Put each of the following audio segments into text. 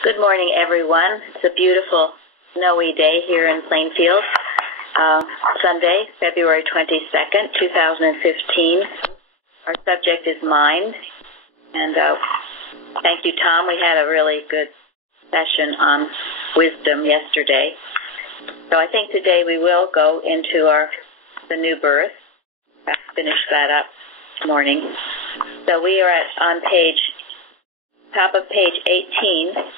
Good morning, everyone. It's a beautiful snowy day here in Plainfield. Sunday, February 22nd, 2015. Our subject is mind. And thank you, Tom. We had a really good session on wisdom yesterday. So I think today we will go into the new birth. I finished that up this morning. So we are on top of page 18.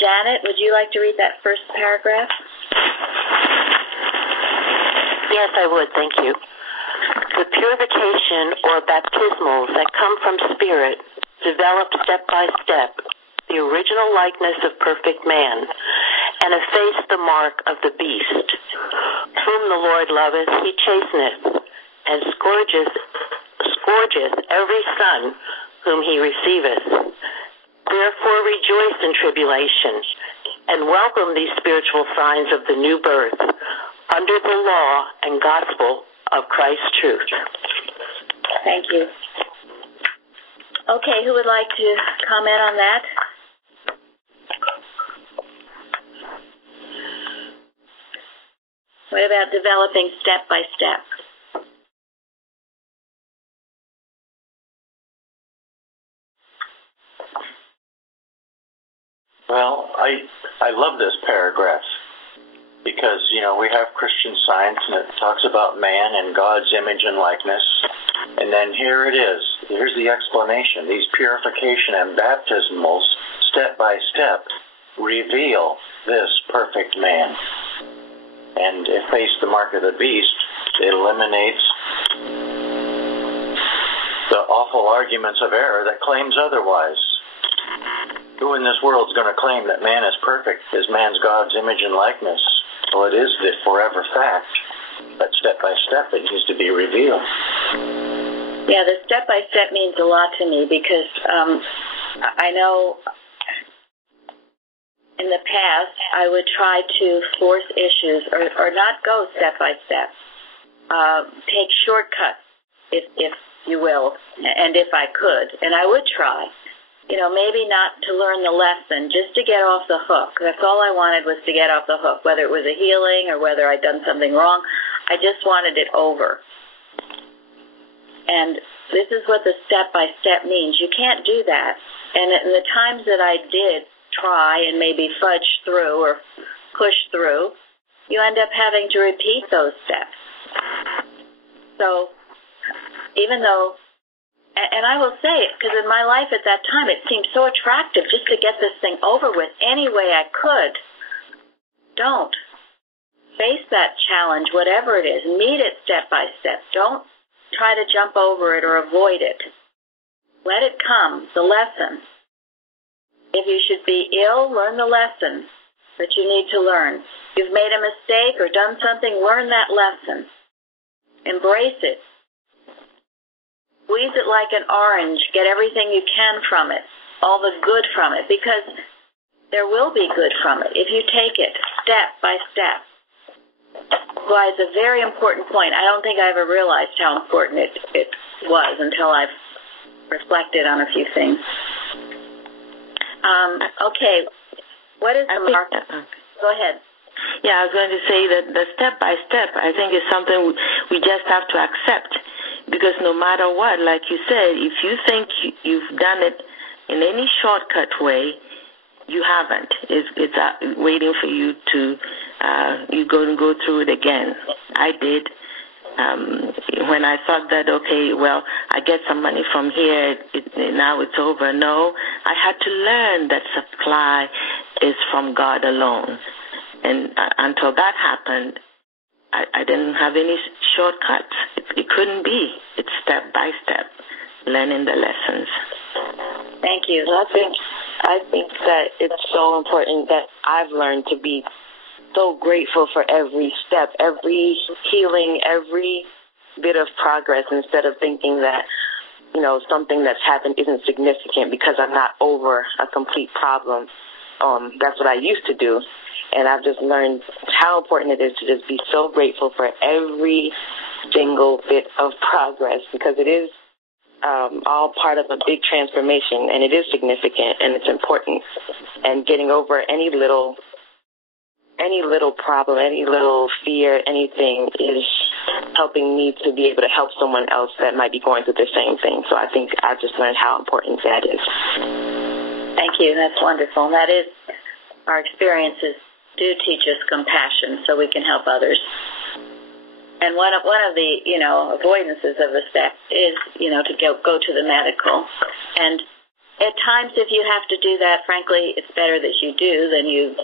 Janet, would you like to read that first paragraph? Yes, I would. Thank you. The purification or baptismals that come from Spirit develop step by step the original likeness of perfect man and efface the mark of the beast. Whom the Lord loveth, he chasteneth, and scourgeth every son whom he receiveth. Therefore rejoice in tribulation, and welcome these spiritual signs of the new birth, under the law and gospel of Christ's truth. Thank you. Okay, who would like to comment on that? What about developing step by step? Well, I love this paragraph because, we have Christian Science and it talks about man and God's image and likeness. And then here it is. Here's the explanation. These purification and baptismals, step by step, reveal this perfect man. And efface the mark of the beast. It eliminates the awful arguments of error that claims otherwise. Who in this world is going to claim that man is perfect? Is man's God's image and likeness? Well, it is the forever fact, but step by step it needs to be revealed. Yeah, the step by step means a lot to me because I know in the past I would try to force issues or not go step by step, take shortcuts, if you will, and if I could, and I would try. Maybe not to learn the lesson, just to get off the hook. That's all I wanted was to get off the hook, whether it was a healing or whether I'd done something wrong. I just wanted it over. And this is what the step-by-step means. You can't do that. And in the times that I did try and maybe fudge through or push through, you end up having to repeat those steps. So even though... And I will say it, because in my life at that time, it seemed so attractive just to get this thing over with any way I could. Don't. Face that challenge, whatever it is. Meet it step by step. Don't try to jump over it or avoid it. Let it come, the lesson. If you should be ill, learn the lesson that you need to learn. If you've made a mistake or done something, learn that lesson. Embrace it. Squeeze it like an orange. Get everything you can from it, all the good from it, because there will be good from it if you take it step by step. Well, it's a very important point. I don't think I ever realized how important it was until I've reflected on a few things. Okay, what is the mark? Go ahead. Yeah, I was going to say that the step by step, I think, is something we just have to accept. Because no matter what, like you said, if you think you've done it in any shortcut way, you haven't. It's waiting for you to you go through it again. I did. When I thought that, okay, well, I get some money from here, now it's over. No, I had to learn that supply is from God alone. And until that happened, I didn't have any shortcuts. It couldn't be. It's step by step, learning the lessons. Thank you. I think that it's so important that I've learned to be so grateful for every step, every healing, every bit of progress, instead of thinking that, something that's happened isn't significant because I'm not over a complete problem. That's what I used to do. And I've just learned how important it is to just be so grateful for every single bit of progress, because it is all part of a big transformation, and it is significant and it's important. And getting over any little problem, any little fear, anything is helping me to be able to help someone else that might be going through the same thing. So I think I've just learned how important that is. Thank you. That's wonderful. And that is, our experiences do teach us compassion so we can help others. And one of the, avoidances of the step is, to go to the medical. And at times, if you have to do that, frankly, it's better that you do than you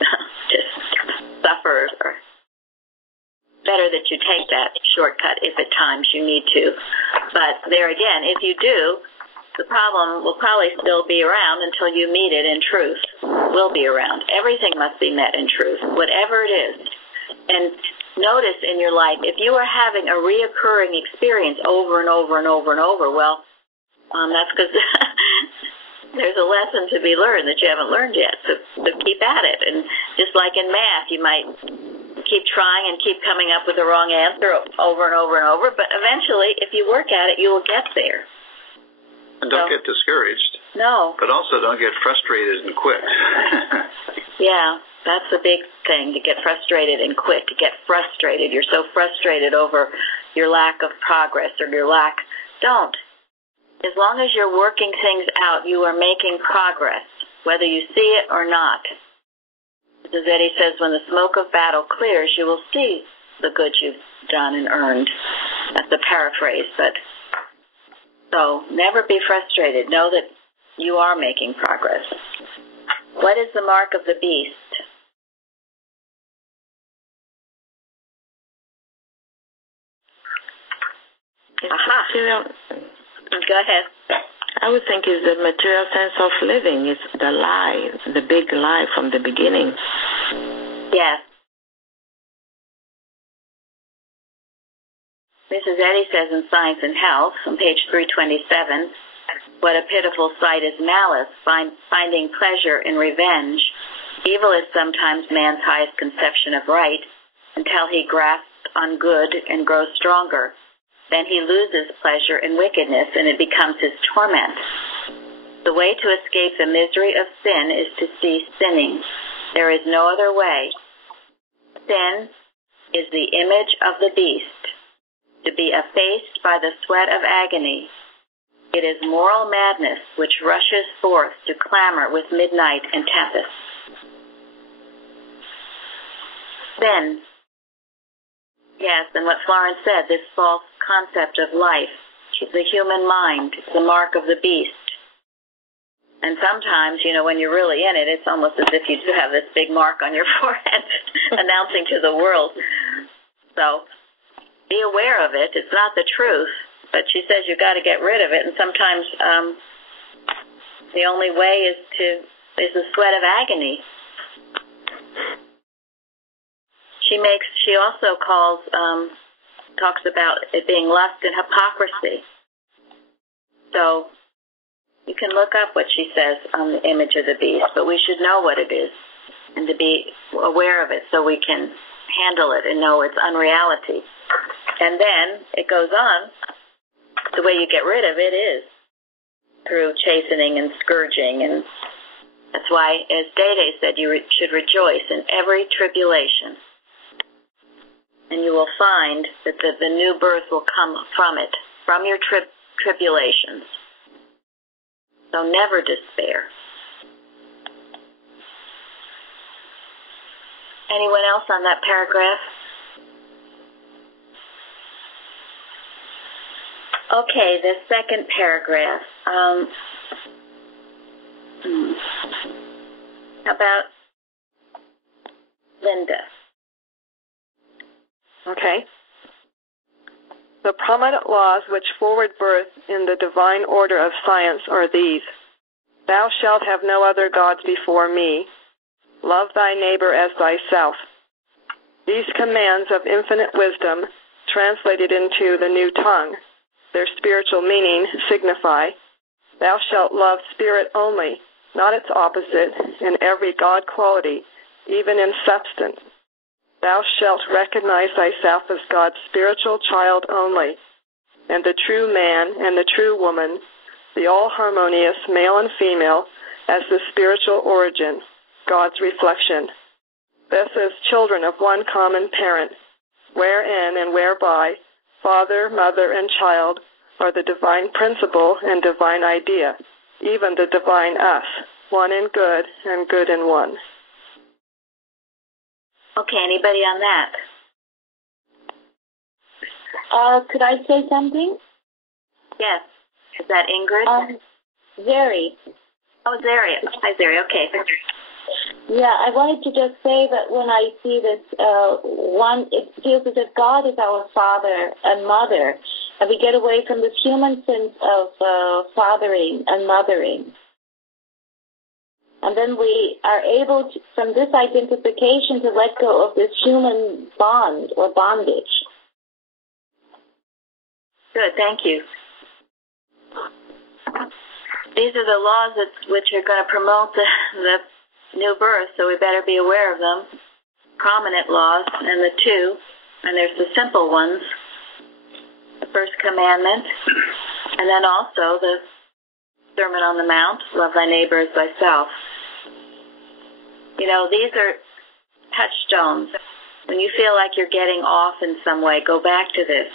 just suffer. Or better that you take that shortcut if at times you need to. But there again, if you do, the problem will probably still be around until you meet it in truth. Will be around. Everything must be met in truth, whatever it is. And notice in your life, if you are having a reoccurring experience over and over and over and over, well, that's because there's a lesson to be learned that you haven't learned yet. So keep at it. And just like in math, you might keep trying and keep coming up with the wrong answer over and over and over. But eventually, if you work at it, you will get there. And don't get discouraged. No. But also don't get frustrated and quit. Yeah, that's the big thing, to get frustrated and quit, to get frustrated. You're so frustrated over your lack of progress or your lack. Don't. As long as you're working things out, you are making progress, whether you see it or not. As Eddie says, when the smoke of battle clears, you will see the good you've done and earned. That's a paraphrase, but so never be frustrated. Know that you are making progress. What is the mark of the beast? Aha. Go ahead. I would think it's the material sense of living. It's the lie, the big lie from the beginning. Yes. Mrs. Eddy says in Science and Health, on page 327, what a pitiful sight is malice, finding pleasure in revenge. Evil is sometimes man's highest conception of right, until he grasps on good and grows stronger. Then he loses pleasure in wickedness, and it becomes his torment. The way to escape the misery of sin is to cease sinning. There is no other way. Sin is the image of the beast, to be effaced by the sweat of agony. It is moral madness which rushes forth to clamor with midnight and tempest. Sin. Yes, and what Florence said, this false concept of life, the human mind, the mark of the beast. And sometimes, when you're really in it, it's almost as if you do have this big mark on your forehead announcing to the world. So be aware of it. It's not the truth, but she says you've got to get rid of it. And sometimes the only way is the sweat of agony. She also talks about it being lust and hypocrisy. So you can look up what she says on the image of the beast, but we should know what it is and to be aware of it so we can handle it and know its unreality. And then it goes on, the way you get rid of it is through chastening and scourging. And that's why, as Dede said, you should rejoice in every tribulation. And you will find that the new birth will come from it, from your tribulations. So never despair. Anyone else on that paragraph? Okay, the second paragraph. About Linda. Okay. The prominent laws which forward birth in the divine order of science are these. Thou shalt have no other gods before me. Love thy neighbor as thyself. These commands of infinite wisdom, translated into the new tongue, their spiritual meaning signify, thou shalt love spirit only, not its opposite, in every God quality, even in substance. Thou shalt recognize thyself as God's spiritual child only, and the true man and the true woman the all-harmonious male and female as the spiritual origin, God's reflection. Thus as children of one common parent, wherein and whereby father, mother, and child are the divine principle and divine idea, even the divine us, one in good and good in one. Okay, anybody on that? Could I say something? Yes. Is that Ingrid? Zeri. Oh, Zeri. Hi, Zeri. Okay. Yeah, I wanted to just say that when I see this, it feels as if God is our father and mother, and we get away from this human sense of fathering and mothering. And then we are able to, from this identification, to let go of this human bond or bondage. Good, thank you. These are the laws which are going to promote the new birth, so we better be aware of them. Prominent laws, and the two, and there's the simple ones. The first commandment, and then also the Sermon on the Mount, love thy neighbor as thyself. You know, these are touchstones. When you feel like you're getting off in some way, go back to this.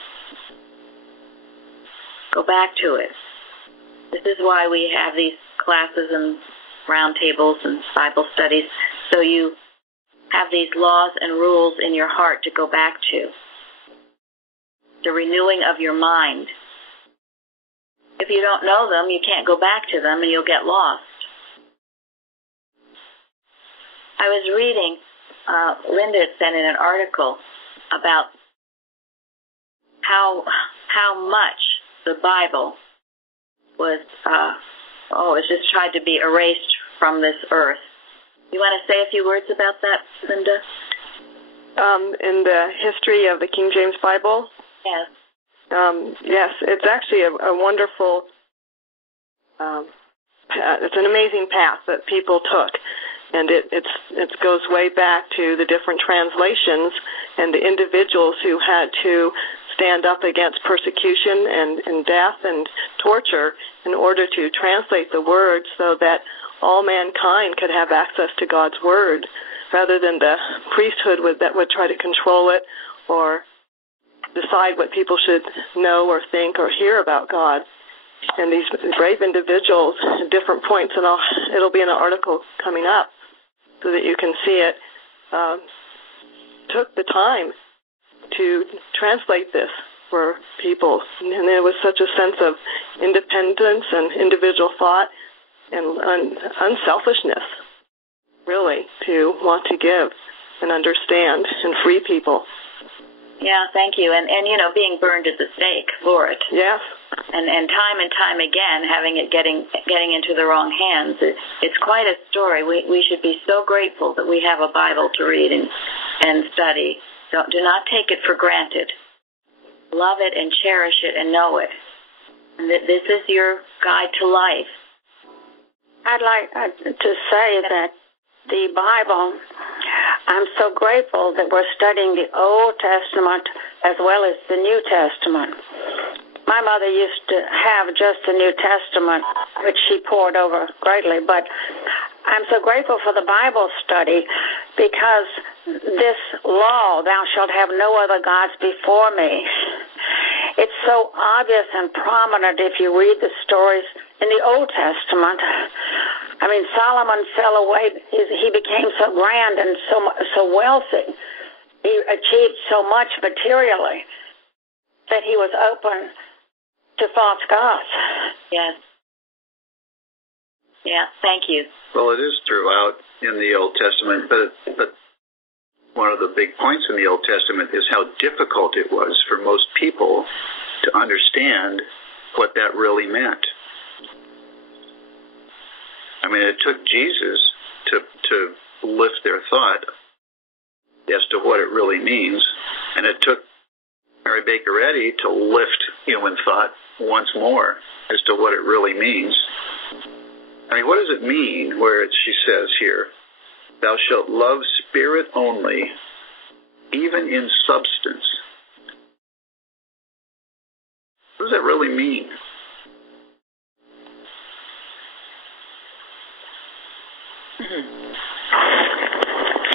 Go back to it. This is why we have these classes and roundtables and Bible studies, so you have these laws and rules in your heart to go back to. The renewing of your mind. If you don't know them, you can't go back to them and you'll get lost. I was reading, Linda had sent in an article about how much the Bible was, it's just tried to be erased from this earth. You want to say a few words about that, Linda? In the history of the King James Bible? Yes. Yes, it's actually a wonderful, it's an amazing path that people took. And it goes way back to the different translations and the individuals who had to stand up against persecution and death and torture in order to translate the word so that all mankind could have access to God's word, rather than the priesthood that would try to control it or decide what people should know or think or hear about God. And these brave individuals at different points, and it'll be in an article coming up so that you can see it, took the time to translate this for people. And there was such a sense of independence and individual thought and unselfishness, really, to want to give and understand and free people. Yeah, thank you. And being burned at the stake for it. Yes. And time again, having it getting into the wrong hands. It's quite a story. We should be so grateful that we have a Bible to read and study. Do not take it for granted. Love it and cherish it and know it. And this is your guide to life. I'd like to say that the Bible, I'm so grateful that we're studying the Old Testament as well as the New Testament. My mother used to have just the New Testament, which she poured over greatly, but I'm so grateful for the Bible study because this law, thou shalt have no other gods before me, it's so obvious and prominent if you read the stories in the Old Testament. I mean, Solomon fell away. He became so grand and so wealthy. He achieved so much materially that he was open to false gods. Yes. Yeah, thank you. Well, it is throughout in the Old Testament, but one of the big points in the Old Testament is how difficult it was for most people to understand what that really meant. I mean, it took Jesus to lift their thought as to what it really means, and it took Mary Baker Eddy to lift human thought once more as to what it really means. I mean, what does it mean where she says here, thou shalt love spirit only, even in substance? What does that really mean?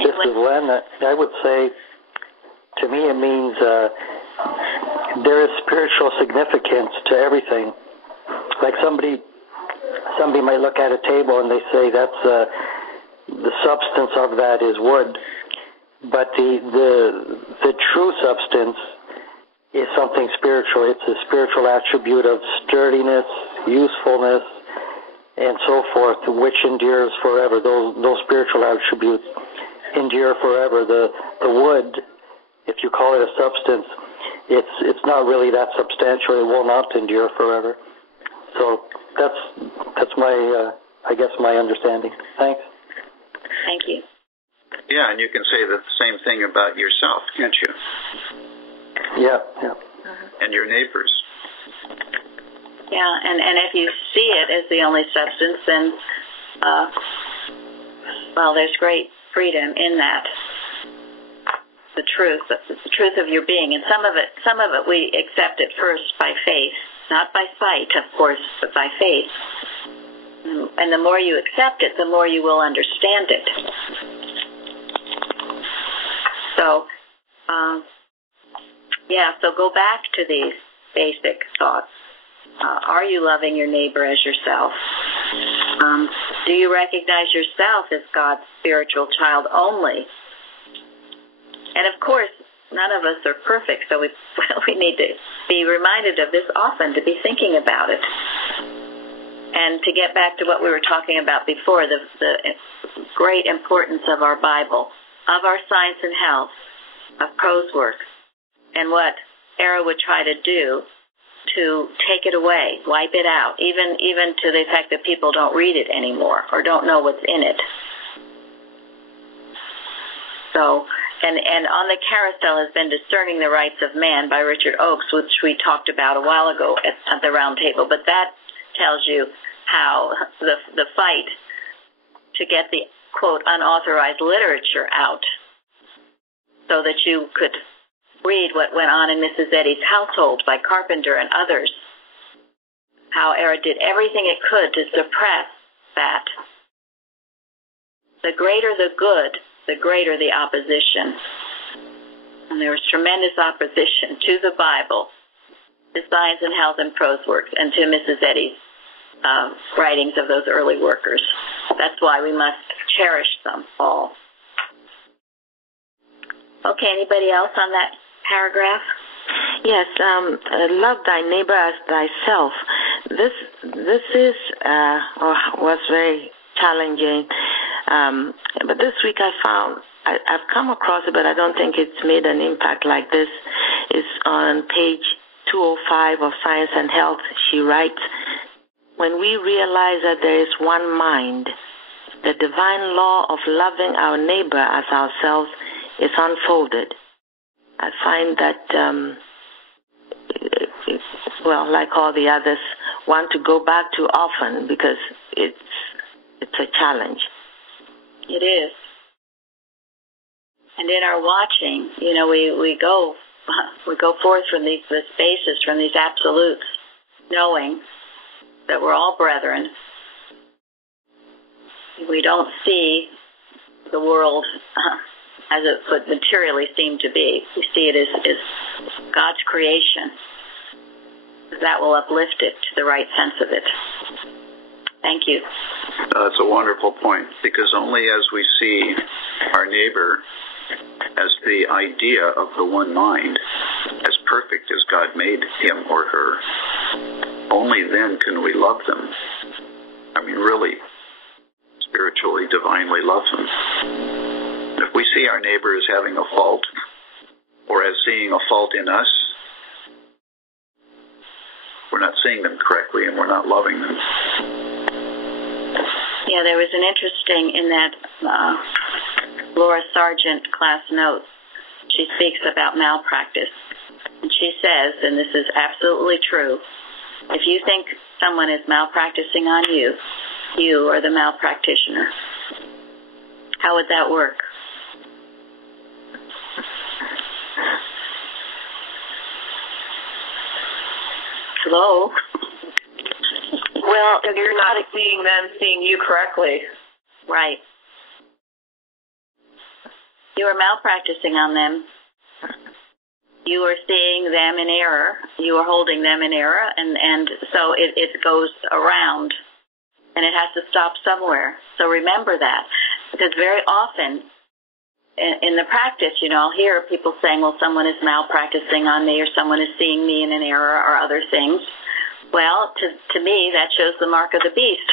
This is Len. I would say, to me, it means there is spiritual significance to everything. Like somebody might look at a table and they say that's the substance of that is wood, but the true substance is something spiritual. It's a spiritual attribute of sturdiness, usefulness, and so forth, which endures forever. Those spiritual attributes endure forever. The wood, if you call it a substance, it's not really that substantial. It will not endure forever. So that's my I guess my understanding. Thanks. Thank you. Yeah, and you can say the same thing about yourself, can't you? Yeah. And your neighbors. Yeah, and if you see it as the only substance, then, there's great freedom in that. The truth of your being, and some of it we accept at first by faith, not by sight, of course, but by faith. And the more you accept it, the more you will understand it. So, so go back to these basic thoughts. Are you loving your neighbor as yourself? Do you recognize yourself as God's spiritual child only? And of course, none of us are perfect, so we need to be reminded of this often, to be thinking about it. And to get back to what we were talking about before, the great importance of our Bible, of our science and health, of prose work, and what Era would try to do to take it away, wipe it out, even to the effect that people don't read it anymore or don't know what's in it. So, and on the carousel has been Discerning the Rights of Man by Richard Oakes, which we talked about a while ago at the Roundtable, but that tells you how the fight to get the, quote, unauthorized literature out so that you could read what went on in Mrs. Eddy's household by Carpenter and others, how Era did everything it could to suppress that. The greater the good, the greater the opposition. And there was tremendous opposition to the Bible, to science and health and prose works, and to Mrs. Eddy's writings of those early workers. That's why we must cherish them all. Okay, anybody else on that paragraph? Yes, love thy neighbor as thyself. This is was very challenging, but this week I've come across it, but I don't think it's made an impact like this. It's on page 205 of Science and Health. She writes, when we realize that there is one mind, the divine law of loving our neighbor as ourselves is unfolded. I find that, like all the others, want to go back to often because it's a challenge. It is. And in our watching, we go forth from these spaces, from these absolutes, knowing that we're all brethren. We don't see the world as it would materially seem to be. We see it as God's creation. That will uplift it to the right sense of it. Thank you. That's a wonderful point, because only as we see our neighbor as the idea of the one mind, as perfect as God made him or her, only then can we love them. I mean, really, spiritually, divinely love them. If we see our neighbor as having a fault, or as seeing a fault in us, we're not seeing them correctly and we're not loving them. Yeah, there was an interesting, in that Laura Sargent class notes, she speaks about malpractice. And she says, and this is absolutely true, if you think someone is malpracticing on you, you are the malpractitioner. How would that work? Hello? Well, if you're not seeing them seeing you correctly. Right. you are malpracticing on them. You are seeing them in error. You are holding them in error, and so it goes around, and it has to stop somewhere. So remember that, because very often in the practice, I'll hear people saying, well, someone is malpracticing on me, or someone is seeing me in an error, or other things. Well, to me, that shows the mark of the beast.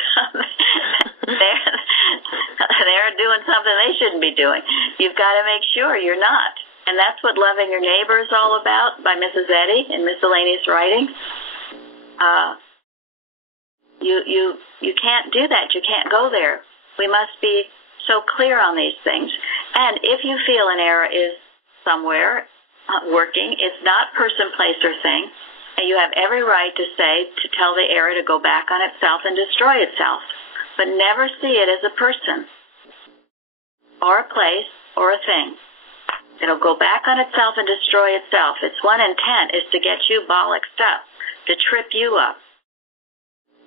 They're doing something they shouldn't be doing. You've got to make sure you're not. And that's what Loving Your Neighbor is all about by Mrs. Eddy in Miscellaneous Writings. You can't do that. You can't go there. We must be so clear on these things. And if you feel an error is somewhere working, it's not person, place, or thing. And you have every right to tell the error to go back on itself and destroy itself. But never see it as a person or a place or a thing. It'll go back on itself and destroy itself. Its one intent is to get you bollocksed up, to trip you up.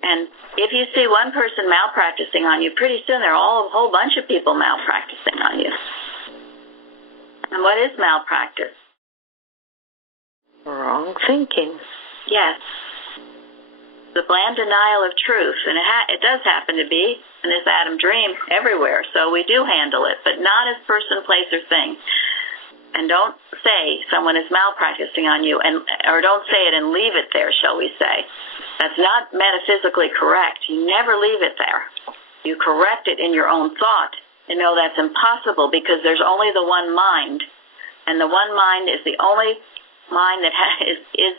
And if you see one person malpracticing on you, pretty soon there are a whole bunch of people malpracticing on you. And what is malpractice? Wrong thinking. Yes. The bland denial of truth, and it does happen to be in this Adam dream everywhere, so we do handle it, but not as person, place, or thing. And don't say someone is malpracticing on you, or don't say it and leave it there, shall we say. That's not metaphysically correct. You never leave it there. You correct it in your own thought. You know that's impossible because there's only the one mind, and the one mind is the only mind that is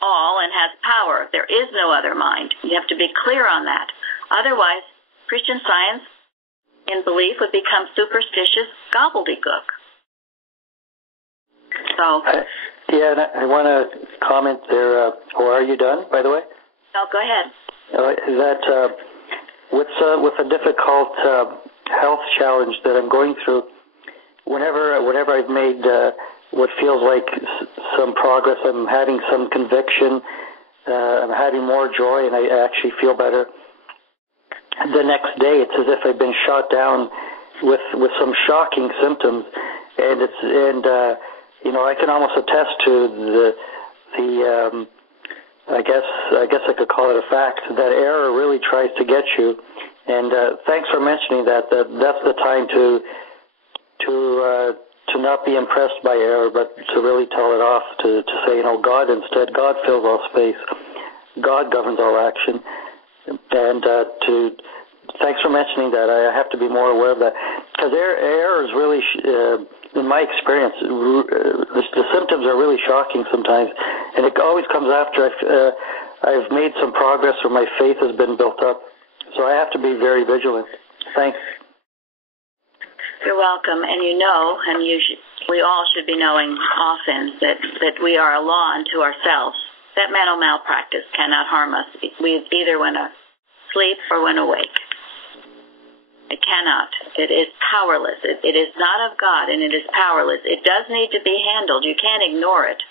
all and has power. There is no other mind. You have to be clear on that. Otherwise, Christian Science in belief would become superstitious gobbledygook. So, and I want to comment there, or are you done, by the way? No, go ahead. That with a difficult health challenge that I'm going through, whenever I've made what feels like some progress, I'm having some conviction, I'm having more joy, and I actually feel better. The next day, it's as if I've been shot down with some shocking symptoms, and I can almost attest to the I guess I could call it a fact that error really tries to get you. And thanks for mentioning that. That's the time to not be impressed by error, but to really tell it off. To say, God instead. God fills all space. God governs all action. And thanks for mentioning that. I have to be more aware of that, because error is really, in my experience, the symptoms are really shocking sometimes, and it always comes after I've made some progress or my faith has been built up. So I have to be very vigilant. Thanks. You're welcome. And we all should be knowing often that we are a law unto ourselves. That mental malpractice cannot harm us. We either when asleep or when awake. It cannot. It is powerless. It is not of God, and it is powerless. It does need to be handled. You can't ignore it.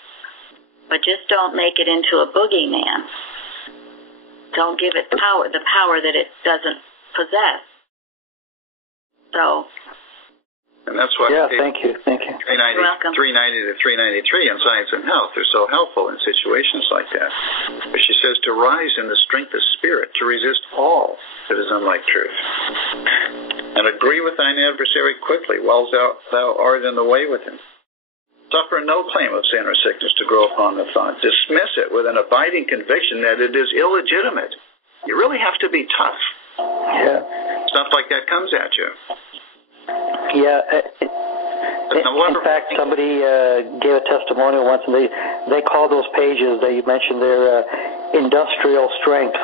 But just don't make it into a boogeyman. Don't give it the power that it doesn't possess. So. And that's why thank you. 390 to 393 in Science and Health are so helpful in situations like that. But she says to rise in the strength of spirit, to resist all that is unlike truth. And agree with thine adversary quickly, while thou art in the way with him. Suffer no claim of sin or sickness to grow upon the thought. Dismiss it with an abiding conviction that it is illegitimate. You really have to be tough. Yeah. Stuff like that comes at you. Yeah. In fact, somebody gave a testimonial once, and they call those pages that you mentioned there industrial strength,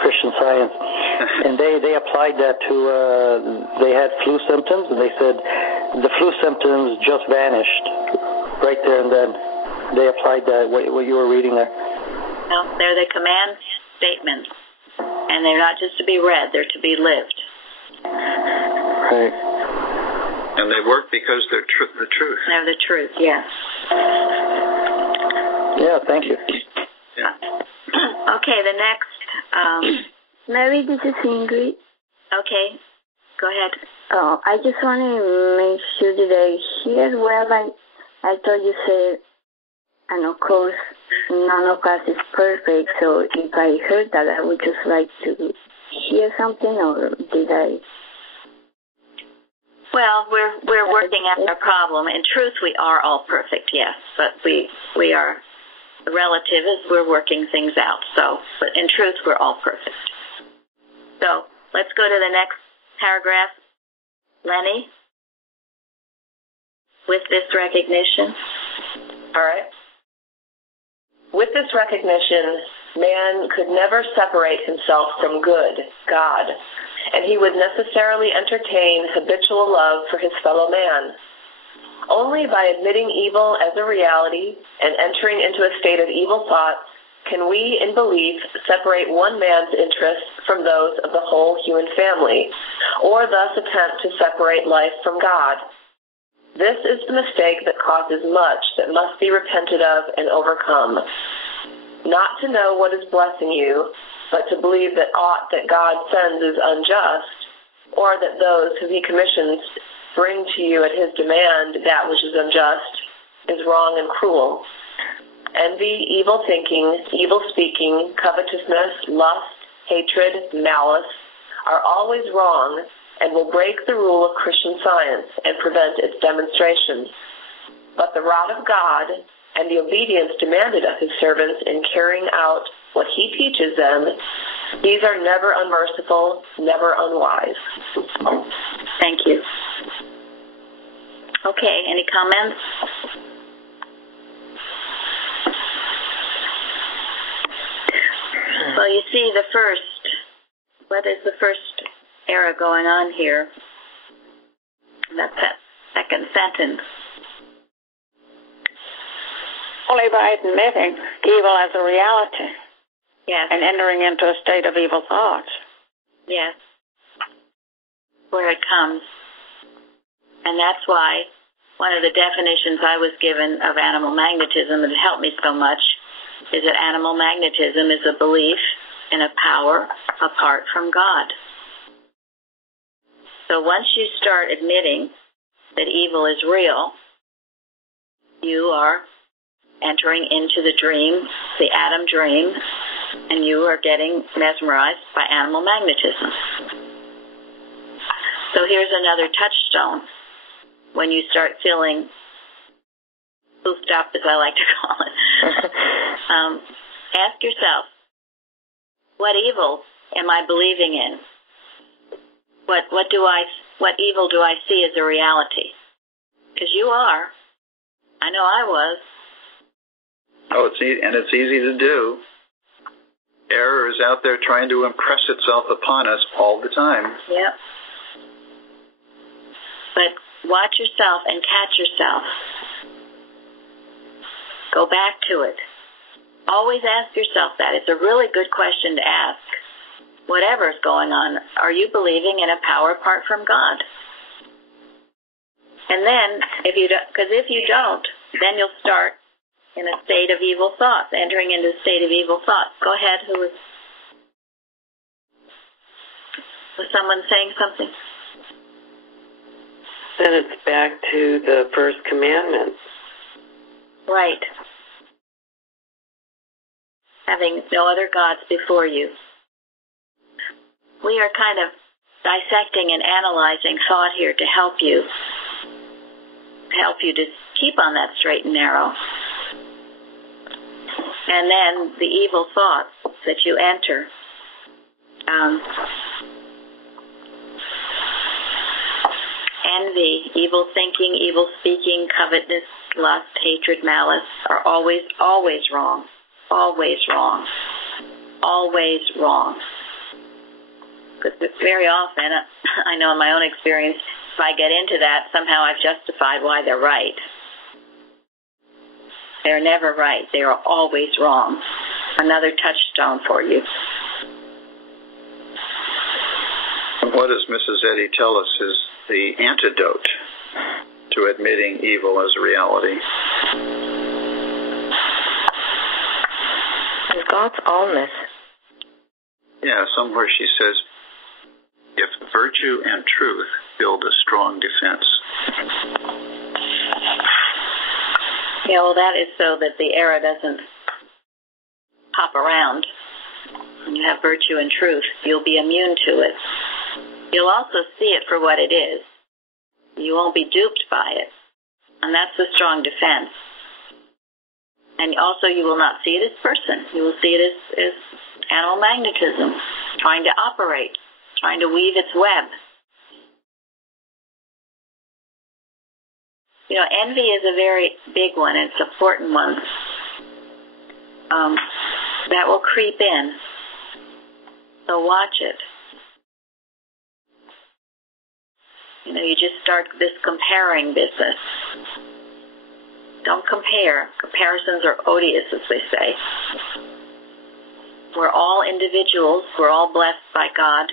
Christian Science. And they applied that to, they had flu symptoms, and they said the flu symptoms just vanished right there and then. They applied that, what you were reading there. No, they're the command statements, and they're not just to be read, they're to be lived. Right. And they work because they're the truth. They're the truth, yes. Yeah, thank you. Yeah. Okay, the next. Mary, this is Ingrid. Okay, go ahead. I just want to make sure that I hear well. I thought you said, and of course, none of us is perfect. So if I heard that, I would just like to hear something, or did I? Well, we're working at our problem. In truth, we are all perfect, yes, but we are relative as we're working things out. So, but in truth, we're all perfect. So let's go to the next paragraph. Lenny, with this recognition. All right. With this recognition, man could never separate himself from good, God, and he would necessarily entertain habitual love for his fellow man. Only by admitting evil as a reality and entering into a state of evil thoughts can we, in belief, separate one man's interests from those of the whole human family, or thus attempt to separate life from God. This is the mistake that causes much that must be repented of and overcome. Not to know what is blessing you, but to believe that aught that God sends is unjust, or that those whom he commissions bring to you at his demand that which is unjust, is wrong and cruel. Envy, evil thinking, evil speaking, covetousness, lust, hatred, malice are always wrong and will break the rule of Christian science and prevent its demonstration. But the rod of God and the obedience demanded of his servants in carrying out what he teaches them, these are never unmerciful, never unwise. Thank you. Okay, any comments? Well, you see what is the first error going on here? That's that second sentence. Only by admitting evil as a reality. Yes. And entering into a state of evil thoughts. Yes. Where it comes. And that's why one of the definitions I was given of animal magnetism that helped me so much is that animal magnetism is a belief in a power apart from God. So once you start admitting that evil is real, you are entering into the dream, the Adam dream, and you are getting mesmerized by animal magnetism. So here's another touchstone. When you start feeling hoofed up, as I like to call it, ask yourself, what evil am I believing in? What evil do I see as a reality? Because you are. I know I was. Oh, it's easy to do. Error is out there trying to impress itself upon us all the time. Yep. But watch yourself and catch yourself. Go back to it. Always ask yourself that. It's a really good question to ask. Whatever is going on, are you believing in a power apart from God? And then, if you don't, then you'll start in a state of evil thoughts, entering into a state of evil thoughts. Go ahead. Was someone saying something? Then it's back to the first commandment. Right. Having no other gods before you. We are kind of dissecting and analyzing thought here to help you to keep on that straight and narrow. And then the evil thoughts that you enter. Envy, evil thinking, evil speaking, covetousness, lust, hatred, malice are always, always wrong. Always wrong. Always wrong. Because very often, I know in my own experience, if I get into that, somehow I've justified why they're right. They're never right. They are always wrong. Another touchstone for you. What does Mrs. Eddy tell us is the antidote to admitting evil as a reality? It's God's allness. Yeah, somewhere she says, if virtue and truth build a strong defense. Yeah, well, that is so that the error doesn't hop around. When you have virtue and truth, you'll be immune to it. You'll also see it for what it is. You won't be duped by it. And that's the strong defense. And also you will not see it as person. You will see it as animal magnetism, trying to operate, trying to weave its web. You know, envy is a very big one. It's an important one. That will creep in. So watch it. You know, you just start this comparing business. Don't compare. Comparisons are odious, as they say. We're all individuals. We're all blessed by God.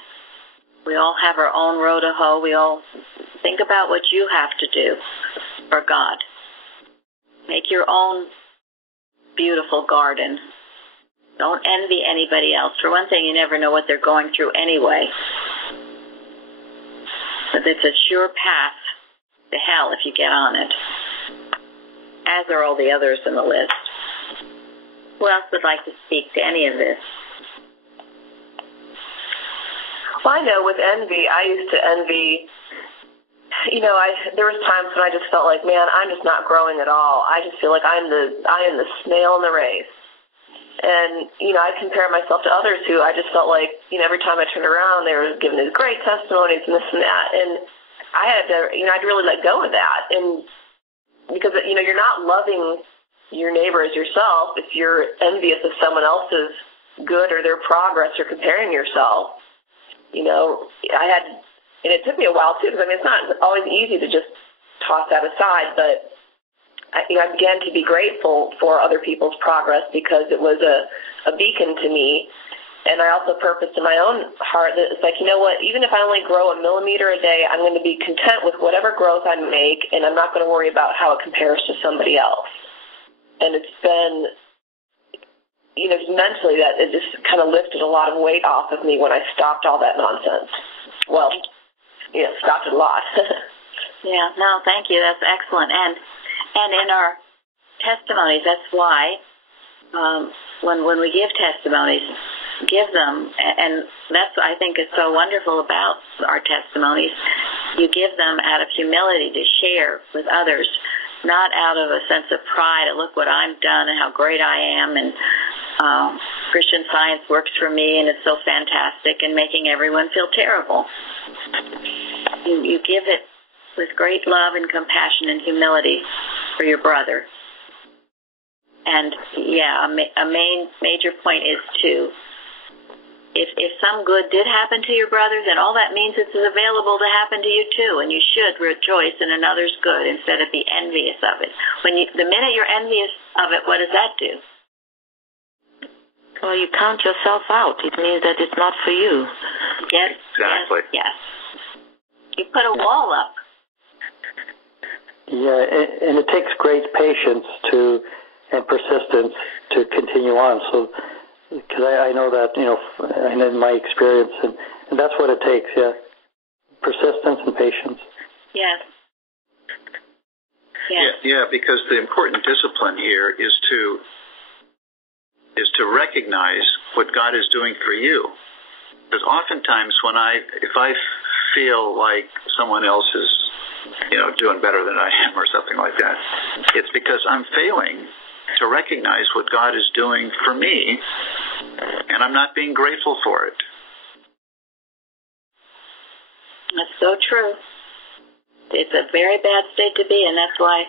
We all have our own road to hoe. We all think about what you have to do for God. Make your own beautiful garden. Don't envy anybody else. For one thing, you never know what they're going through anyway. But it's a sure path to hell if you get on it, as are all the others in the list. Who else would like to speak to any of this? Well, I know with envy, I used to envy, you know, there was times when I just felt like, man, I'm just not growing at all. I just feel like I am the snail in the race. And, you know, I compare myself to others who I just felt like, you know, every time I turned around, they were giving these great testimonies and this and that. And I had to, you know, I'd really let go of that. And because, you know, you're not loving your neighbor as yourself if you're envious of someone else's good or their progress or comparing yourself. You know, and it took me a while, too, because, I mean, it's not always easy to just toss that aside, but I began to be grateful for other people's progress because it was a beacon to me. And I also purposed in my own heart that it's like, you know what, even if I only grow a millimeter a day, I'm going to be content with whatever growth I make, and I'm not going to worry about how it compares to somebody else. And it's been, you know, mentally that it just kind of lifted a lot of weight off of me when I stopped all that nonsense. Well, yeah, stopped it a lot. Yeah, no, thank you. That's excellent. And in our testimonies, that's why when we give testimonies, give them, and that's what I think is so wonderful about our testimonies. You give them out of humility to share with others, not out of a sense of pride, look what I've done and how great I am, and Christian Science works for me and it's so fantastic, and making everyone feel terrible. You give it with great love and compassion and humility for your brother. And yeah, a major point is to, if some good did happen to your brother, then all that means it's available to happen to you too, and you should rejoice in another's good instead of be envious of it. The minute you're envious of it, what does that do? Well, you count yourself out. It means that it's not for you. Yes, exactly. Yes. You put a wall up. Yeah, and it takes great patience and persistence to continue on. So, because I know that, you know, and in my experience, and that's what it takes, yeah, persistence and patience. Yes. Yeah, because the important discipline here is to recognize what God is doing for you. Because oftentimes if I feel like someone else is, you know, doing better than I am or something like that, it's because I'm failing to recognize what God is doing for me, and I'm not being grateful for it. That's so true. It's a very bad state to be in. That's why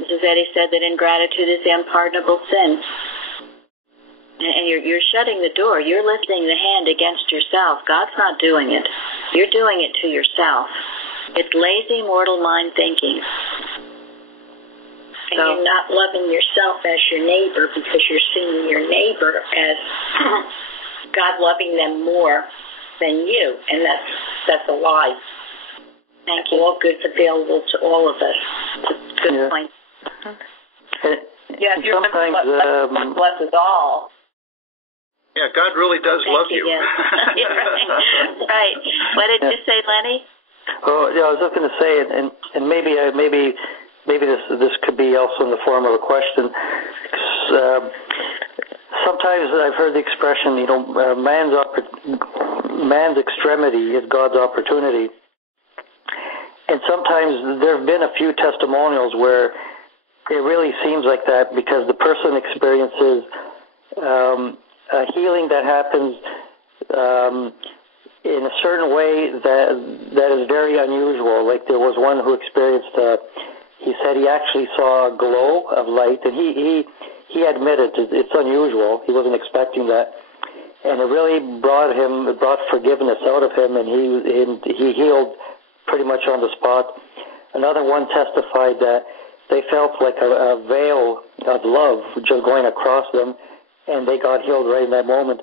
Mrs. Eddy said that ingratitude is the unpardonable sin. And you're shutting the door. You're lifting the hand against yourself. God's not doing it. You're doing it to yourself. It's lazy, mortal mind thinking. And you're not loving yourself as your neighbor because you're seeing your neighbor as God loving them more than you. And that's a lie. Thank you. All good's available to all of us. Good point. Yeah, if you're sometimes blesses all. Yeah, God really does love you. Yes. Right. What did you say, Lenny? Oh, yeah, I was just going to say, and maybe this could be also in the form of a question. Sometimes I've heard the expression, man's extremity is God's opportunity. And sometimes there have been a few testimonials where it really seems like that, because the person experiences a healing that happens in a certain way that is very unusual. Like there was one who experienced, he said he actually saw a glow of light, and he admitted it's unusual. He wasn't expecting that. And it really brought forgiveness out of him, and he healed pretty much on the spot. Another one testified that they felt like a veil of love just going across them, and they got healed right in that moment.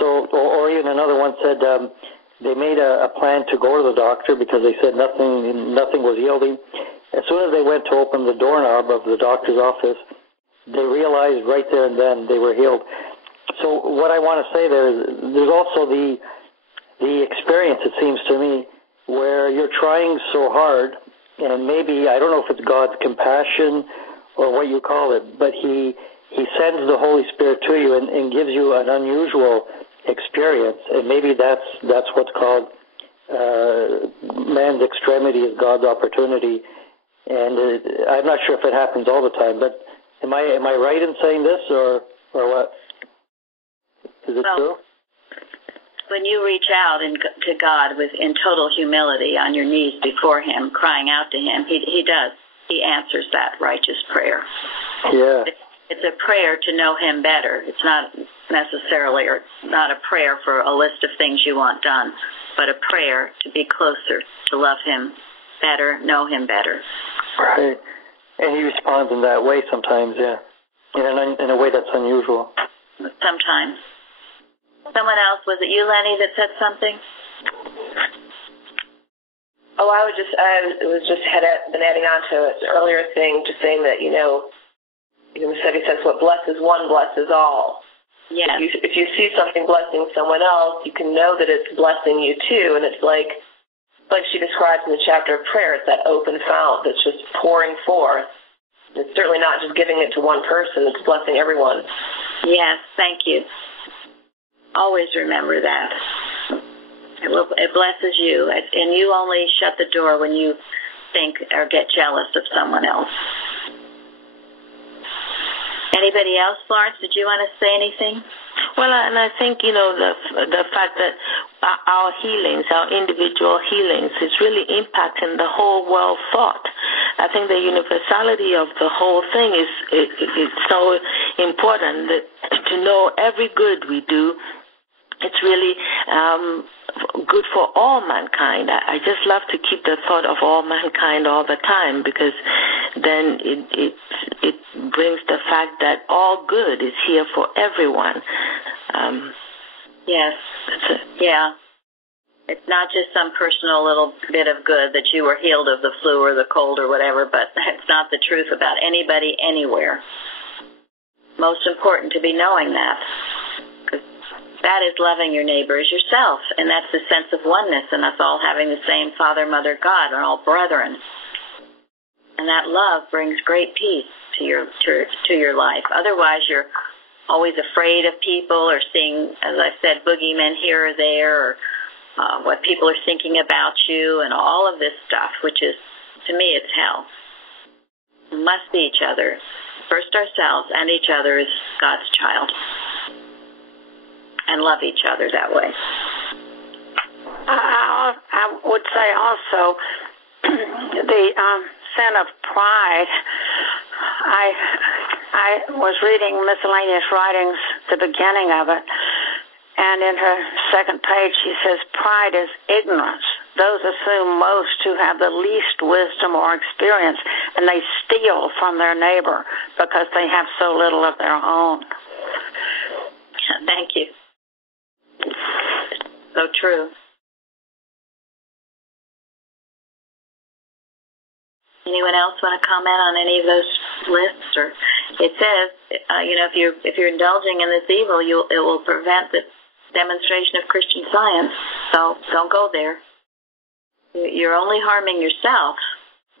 So, or even another one said they made a plan to go to the doctor because they said nothing was yielding. As soon as they went to open the doorknob of the doctor's office, they realized right there and then they were healed. So what I want to say there's also the experience, it seems to me, where you're trying so hard, and maybe, I don't know if it's God's compassion or what you call it, but He sends the Holy Spirit to you and gives you an unusual experience, and maybe that's what's called man's extremity is God's opportunity. And I'm not sure if it happens all the time, but am I right in saying this, or what? Is it true? When you reach out to God in total humility on your knees before Him, crying out to Him, He does. He answers that righteous prayer. Yeah. It's a prayer to know Him better. It's not necessarily, or not a prayer for a list of things you want done, but a prayer to be closer, to love Him better, know Him better. Right. And He responds in that way sometimes, yeah. In a way that's unusual. Sometimes. Someone else, was it you, Lenny, that said something? Oh, I was just been adding on to an earlier thing, just saying that, the study says what blesses one blesses all. Yes. If you see something blessing someone else, you can know that it's blessing you too, and it's like she describes in the chapter of prayer, it's that open fount that's just pouring forth. It's certainly not just giving it to one person, it's blessing everyone. Yes, thank you. Always remember that. It blesses you, and you only shut the door when you think or get jealous of someone else. Anybody else, Florence? Did you want to say anything? Well, and I think, the fact that our healings, our individual healings, is really impacting the whole world thought. I think the universality of the whole thing is so important that to know every good we do, it's really good for all mankind. I just love to keep the thought of all mankind all the time, because then it brings the fact that all good is here for everyone. Yes. That's it. Yeah. It's not just some personal little bit of good that you were healed of the flu or the cold or whatever, but it's not the truth about anybody anywhere. Most important to be knowing that. That is loving your neighbor as yourself, and that's the sense of oneness, and us all having the same Father, Mother, God, and all brethren. And that love brings great peace to your life. Otherwise, you're always afraid of people, or seeing, as I said, boogeymen here or there, or what people are thinking about you, and all of this stuff, which is, to me, it's hell. We must be each other. First ourselves and each other as God's child. And love each other that way. I would say also the sin of pride. I was reading miscellaneous writings, the beginning of it, and in her second page she says, pride is ignorance. Those assume most to have the least wisdom or experience, and they steal from their neighbor because they have so little of their own. Thank you. So true. Anyone else want to comment on any of those lists? Or it says, if you're indulging in this evil, it will prevent the demonstration of Christian Science. So don't go there. You're only harming yourself.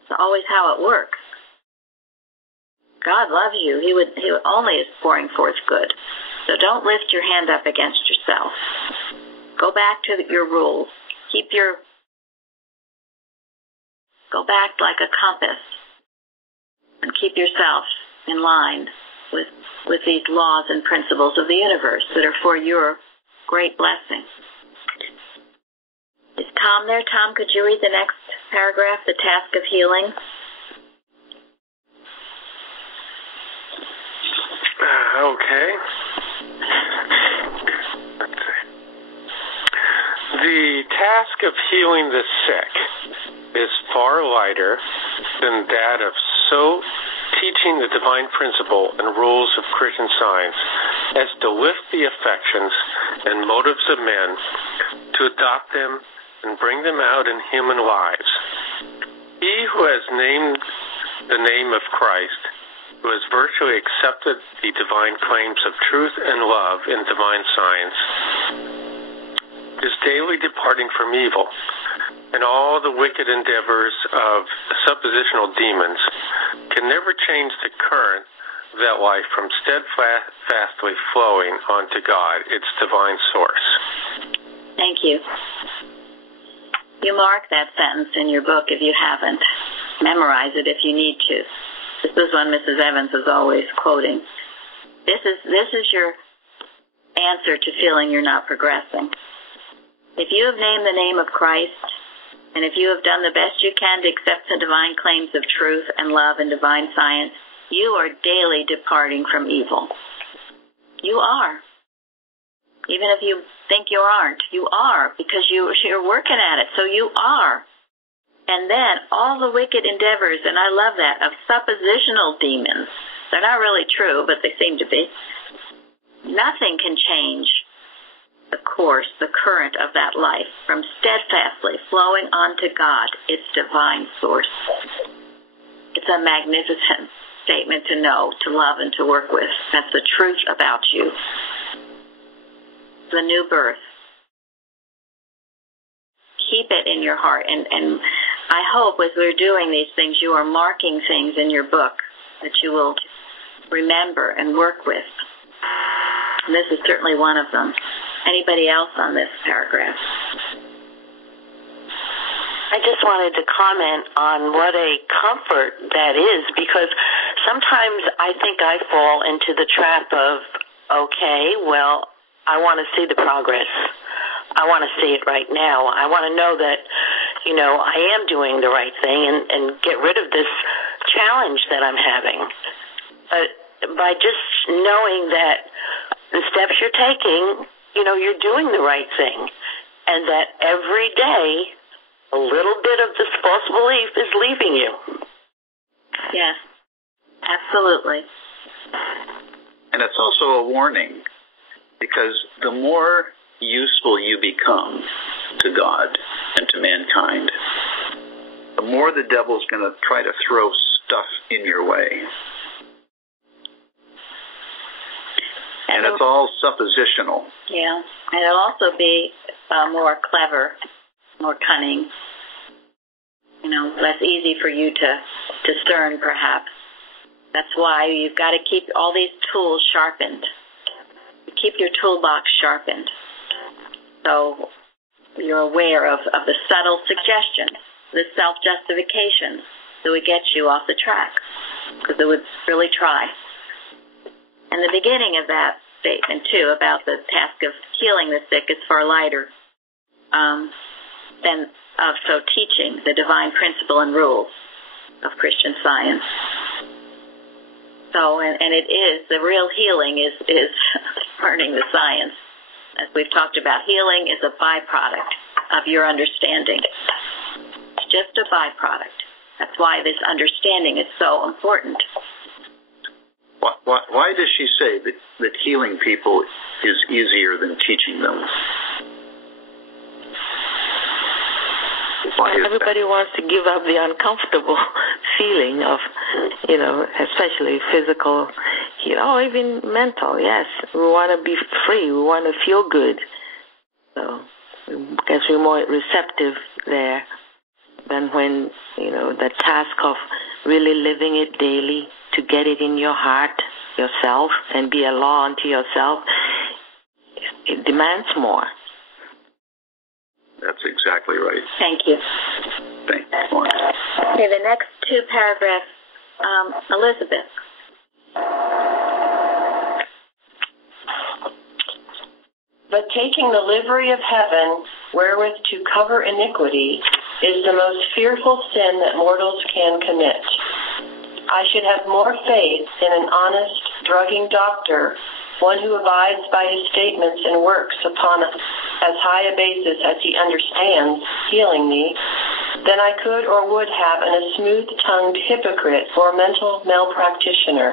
It's always how it works. God loves you. He only is pouring forth good. So don't lift your hand up against yourself. Go back to your rules. Go back like a compass and keep yourself in line with these laws and principles of the universe that are for your great blessing. Is Tom there? Tom, could you read the next paragraph, the task of healing? Okay. Let's see. The task of healing the sick is far lighter than that of teaching the divine principle and rules of Christian Science as to lift the affections and motives of men, to adopt them and bring them out in human lives. He who has named the name of Christ, who has virtually accepted the divine claims of truth and love in divine science, is daily departing from evil, and all the wicked endeavors of suppositional demons can never change the current of that life from steadfastly flowing onto God, its divine source. Thank you. You mark that sentence in your book if you haven't. Memorize it if you need to. This is one Mrs. Evans is always quoting. This is your answer to feeling you're not progressing. If you have named the name of Christ, and if you have done the best you can to accept the divine claims of truth and love and divine science, you are daily departing from evil. You are. Even if you think you aren't, you are, because you're working at it, so you are. And then all the wicked endeavors, and I love that, of suppositional demons. They're not really true, but they seem to be. Nothing can change the course, the current of that life from steadfastly flowing onto God, its divine source. It's a magnificent statement to know, to love, and to work with. That's the truth about you. The new birth. Keep it in your heart. And I hope as we're doing these things, you are marking things in your book that you will remember and work with. And this is certainly one of them. Anybody else on this paragraph? I just wanted to comment on what a comfort that is, because sometimes I think I fall into the trap of, okay, well, I want to see the progress. I want to see it right now. I want to know that, I am doing the right thing and get rid of this challenge that I'm having. But by just knowing that the steps you're taking, you're doing the right thing, and that every day a little bit of this false belief is leaving you. Yes, absolutely. And it's also a warning, because the more useful you become to God and to mankind, the more the devil's going to try to throw stuff in your way. And it's all suppositional. Yeah, and it'll also be more clever, more cunning, less easy for you to discern, perhaps. That's why you've got to keep all these tools sharpened. Keep your toolbox sharpened, so you're aware of the subtle suggestions, the self-justifications that would get you off the track, because it would really try. And the beginning of that statement, too, about the task of healing the sick is far lighter than teaching the divine principle and rules of Christian Science. So, and it is, the real healing is learning the science. As we've talked about, healing is a byproduct of your understanding. It's just a byproduct. That's why this understanding is so important. Why does she say that healing people is easier than teaching them? Everybody wants to give up the uncomfortable feeling of, especially physical, even mental. Yes, we want to be free. We want to feel good. So I guess we're more receptive there. than when, the task of really living it daily to get it in your heart yourself and be a law unto yourself, it demands more. That's exactly right. Thank you. Thank you. Okay, the next two paragraphs, Elizabeth. But taking the livery of heaven, wherewith to cover iniquity, is the most fearful sin that mortals can commit. I should have more faith in an honest, drugging doctor, one who abides by his statements and works upon as high a basis as he understands, healing me, than I could or would have in a smooth-tongued hypocrite or mental malpractitioner.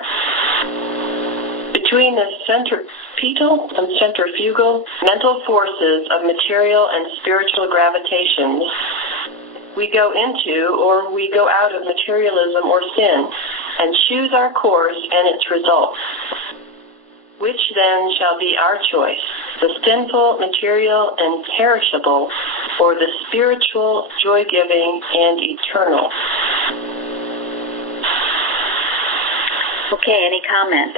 Between the centripetal and centrifugal mental forces of material and spiritual gravitations, we go into or we go out of materialism or sin and choose our course and its results. Which then shall be our choice, the sinful, material, and perishable, or the spiritual, joy-giving, and eternal? Okay, any comment?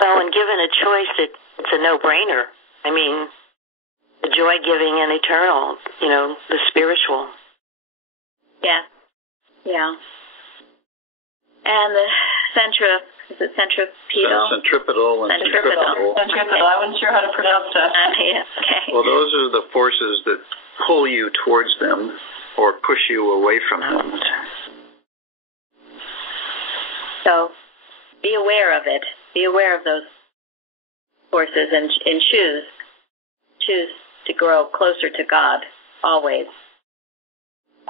Well, when given a choice, it's a no-brainer. I mean, the joy-giving and eternal, the spiritual. Yeah. And the centripetal? Centripetal and centripetal. Centripetal. I wasn't sure how to pronounce that. Yeah, okay. Well, those are the forces that pull you towards them or push you away from them. So be aware of it. Be aware of those forces and choose to grow closer to God always.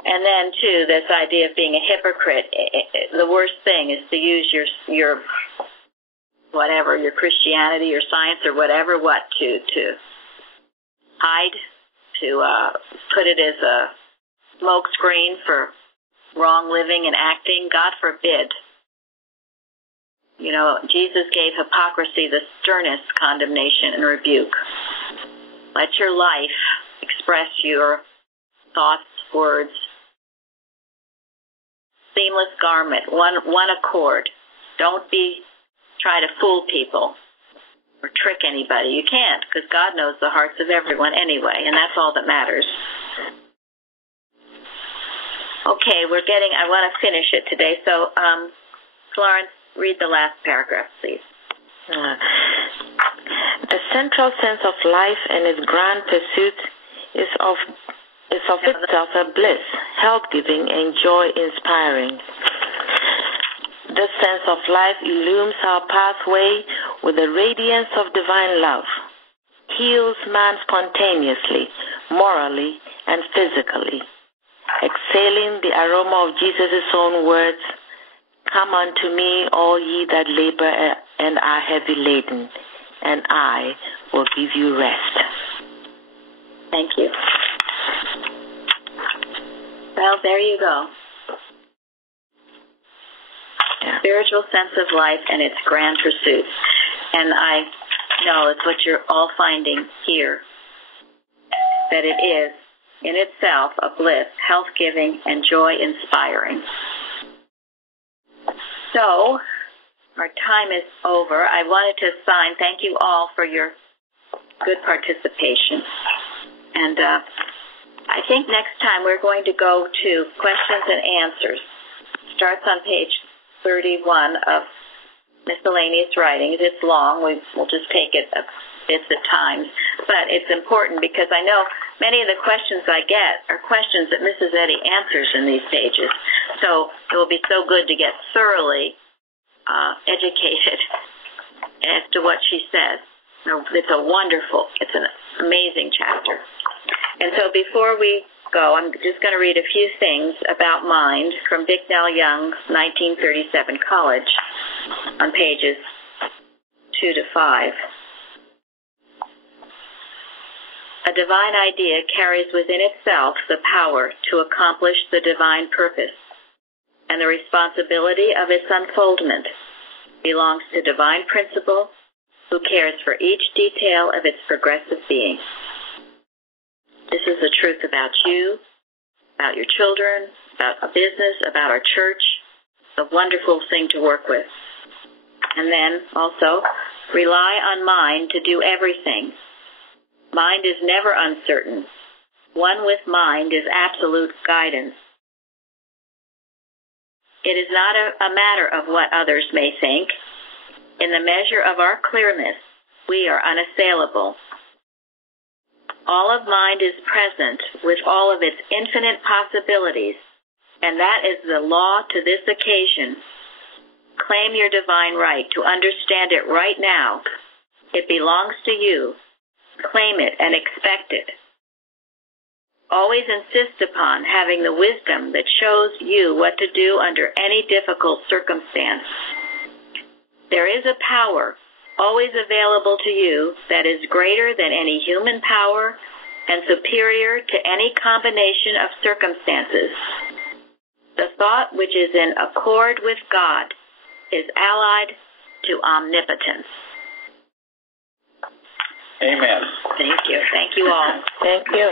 And then, too, this idea of being a hypocrite, the worst thing is to use your whatever, your Christianity, your science, or whatever, to hide, to put it as a smokescreen for wrong living and acting. God forbid. Jesus gave hypocrisy the sternest condemnation and rebuke. Let your life express your thoughts, words. Seamless garment, one accord. Don't try to fool people or trick anybody. You can't, because God knows the hearts of everyone anyway, and that's all that matters. Okay, I want to finish it today. So, Florence, read the last paragraph, please. The central sense of life and its grand pursuit is of itself a bliss, health-giving, and joy-inspiring. This sense of life illumes our pathway with the radiance of divine love, heals man spontaneously, morally, and physically, exhaling the aroma of Jesus' own words, "Come unto me, all ye that labor and are heavy laden, and I will give you rest." Thank you. Well, there you go. Yeah. Spiritual sense of life and its grand pursuits. And I know it's what you're all finding here, that it is in itself a bliss, health-giving, and joy-inspiring. So, our time is over. I wanted to thank you all for your good participation. And I think next time we're going to go to questions and answers. Starts on page 31 of miscellaneous writings. It's long. We'll just take it bits at times. But it's important because I know many of the questions I get are questions that Mrs. Eddy answers in these pages. So it will be so good to get thoroughly educated as to what she says. It's an amazing chapter. And so before we go, I'm just going to read a few things about mind from Bicknell Young's 1937 College on pages 2 to 5. A divine idea carries within itself the power to accomplish the divine purpose, and the responsibility of its unfoldment belongs to divine principle, who cares for each detail of its progressive being. This is the truth about you, about your children, about a business, about our church. It's a wonderful thing to work with. And then also, rely on mind to do everything. Mind is never uncertain. One with mind is absolute guidance. It is not a matter of what others may think. In the measure of our clearness, we are unassailable. All of mind is present with all of its infinite possibilities, and that is the law to this occasion. Claim your divine right to understand it right now. It belongs to you. Claim it and expect it. Always insist upon having the wisdom that shows you what to do under any difficult circumstance. There is a power always available to you that is greater than any human power and superior to any combination of circumstances. The thought which is in accord with God is allied to omnipotence. Amen. Thank you. Thank you all. Thank you.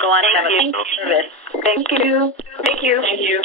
Go on and have a service. Thank you. Thank you. Thank you.